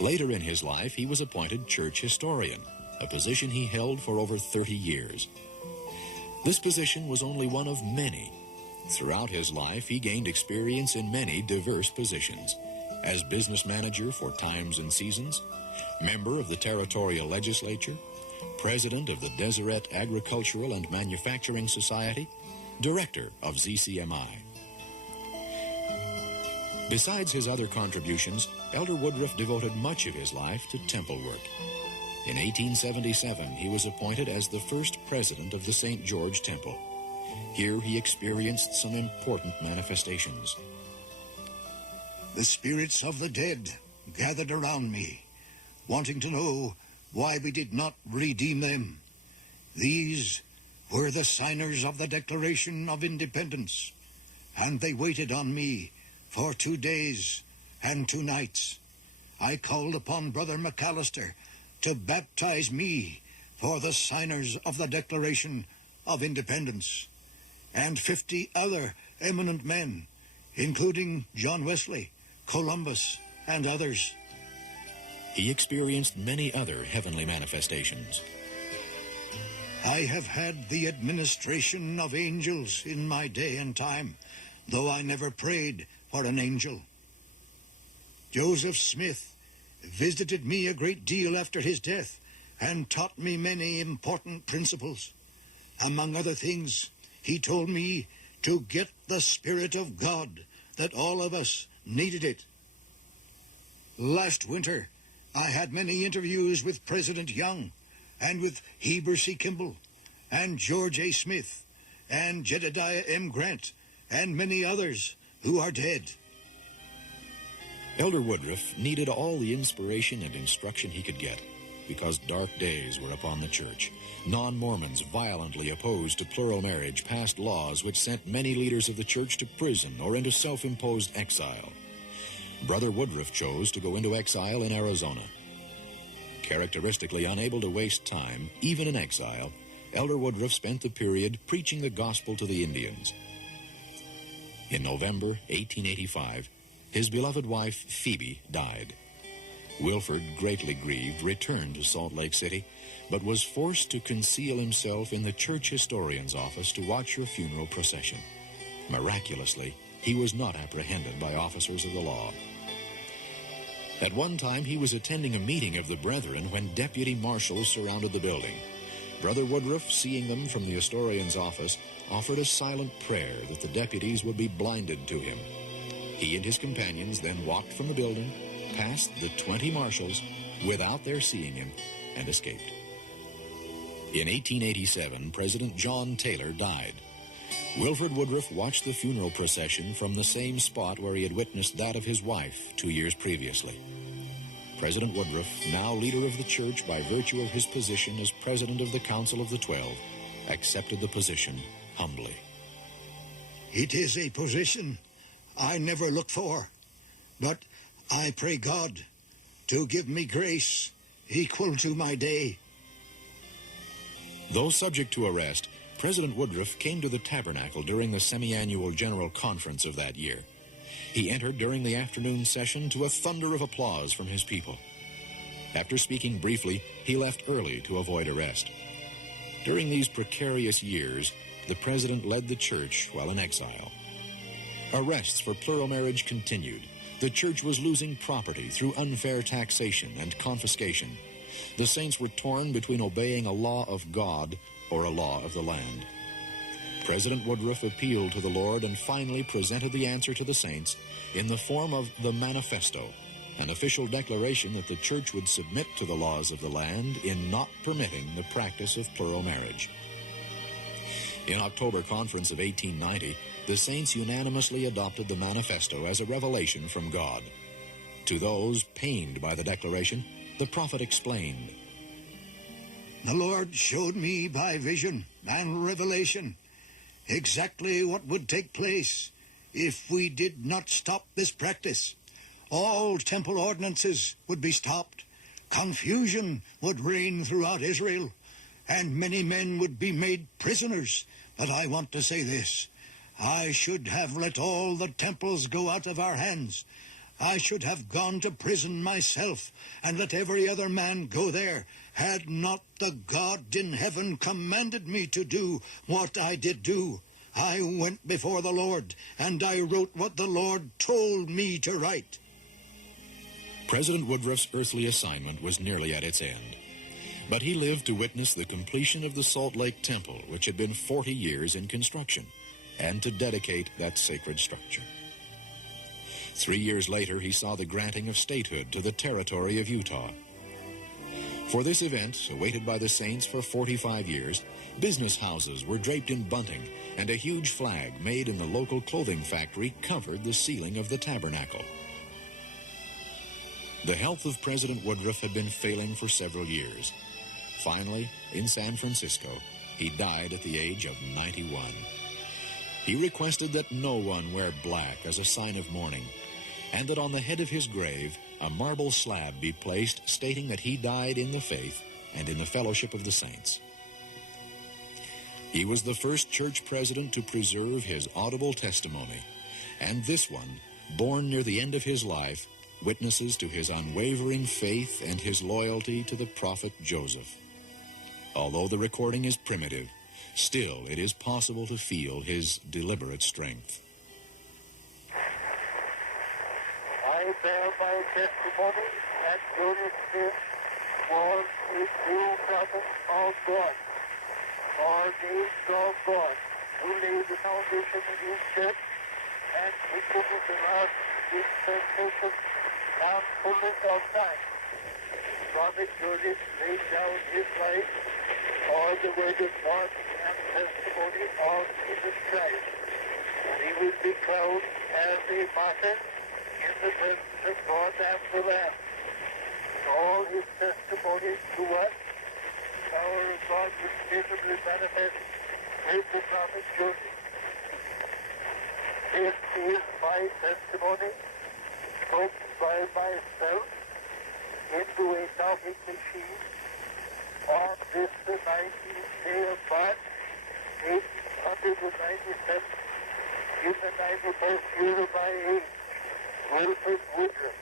Later in his life, he was appointed church historian, a position he held for over 30 years. This position was only one of many. Throughout his life, he gained experience in many diverse positions. As business manager for Times and Seasons, member of the territorial legislature, president of the Deseret Agricultural and Manufacturing Society, director of ZCMI. Besides his other contributions, Elder Woodruff devoted much of his life to temple work. In 1877, he was appointed as the first president of the St. George Temple. Here he experienced some important manifestations. The spirits of the dead gathered around me, wanting to know why we did not redeem them. These were the signers of the Declaration of Independence, and they waited on me for 2 days and 2 nights. I called upon Brother McAllister to baptize me for the signers of the Declaration of Independence, and 50 other eminent men, including John Wesley, Columbus, and others. He experienced many other heavenly manifestations. I have had the administration of angels in my day and time, though I never prayed for an angel. Joseph Smith visited me a great deal after his death and taught me many important principles. Among other things, he told me to get the Spirit of God, that all of us needed it. Last winter, I had many interviews with President Young and with Heber C. Kimball and George A. Smith and Jedediah M. Grant and many others who are dead. Elder Woodruff needed all the inspiration and instruction he could get because dark days were upon the church. Non-Mormons violently opposed to plural marriage passed laws which sent many leaders of the church to prison or into self-imposed exile. Brother Woodruff chose to go into exile in Arizona. Characteristically unable to waste time, even in exile, Elder Woodruff spent the period preaching the gospel to the Indians. In November 1885, his beloved wife, Phoebe, died. Wilford, greatly grieved, returned to Salt Lake City, but was forced to conceal himself in the church historian's office to watch her funeral procession. Miraculously, he was not apprehended by officers of the law. At one time, he was attending a meeting of the brethren when deputy marshals surrounded the building. Brother Woodruff, seeing them from the historian's office, offered a silent prayer that the deputies would be blinded to him. He and his companions then walked from the building, past the 20 marshals, without their seeing him, and escaped. In 1887, President John Taylor died. Wilford Woodruff watched the funeral procession from the same spot where he had witnessed that of his wife 2 years previously. President Woodruff, now leader of the church by virtue of his position as president of the Council of the 12, accepted the position humbly. It is a position I never looked for, but I pray God to give me grace equal to my day. Though subject to arrest, President Woodruff came to the tabernacle during the semi-annual general conference of that year. He entered during the afternoon session to a thunder of applause from his people. After speaking briefly, he left early to avoid arrest. During these precarious years, the president led the church while in exile. Arrests for plural marriage continued. The church was losing property through unfair taxation and confiscation. The saints were torn between obeying a law of God or a law of the land. President Woodruff appealed to the Lord and finally presented the answer to the saints in the form of the manifesto, an official declaration that the church would submit to the laws of the land in not permitting the practice of plural marriage. In October conference of 1890, the saints unanimously adopted the manifesto as a revelation from God. To those pained by the declaration, the prophet explained, The Lord showed me by vision and revelation exactly what would take place if we did not stop this practice. All temple ordinances would be stopped, confusion would reign throughout Israel, and many men would be made prisoners. But I want to say this, I should have let all the temples go out of our hands, I should have gone to prison myself, and let every other man go there, had not the God in heaven commanded me to do what I did do. I went before the Lord, and I wrote what the Lord told me to write. President Woodruff's earthly assignment was nearly at its end, but he lived to witness the completion of the Salt Lake Temple, which had been 40 years in construction, and to dedicate that sacred structure. 3 years later, he saw the granting of statehood to the territory of Utah. For this event, awaited by the saints for 45 years, business houses were draped in bunting, and a huge flag made in the local clothing factory covered the ceiling of the tabernacle. The health of President Woodruff had been failing for several years. Finally, in San Francisco, he died at the age of 91. He requested that no one wear black as a sign of mourning, and that on the head of his grave a marble slab be placed stating that he died in the faith and in the fellowship of the saints. He was the first church president to preserve his audible testimony, and this one, born near the end of his life, witnesses to his unwavering faith and his loyalty to the prophet Joseph. Although the recording is primitive, still it is possible to feel his deliberate strength. I bear my testimony that Joseph Smith was a true prophet of God, ordained of God, who laid the foundation of his church and quickened the last dispensation and fullness of time. Prophet Joseph laid down his life for the word of God and testimony of Jesus Christ, and he will be crowned as a martyr in the presence of God and the Lamb. All his testimonies to us, the power of God was visibly manifest with the prophet Joseph. This is my testimony, spoken by myself into a talking machine on this the 19th day of March, 1897, in the 91st year of my age. Wilford Woodruff.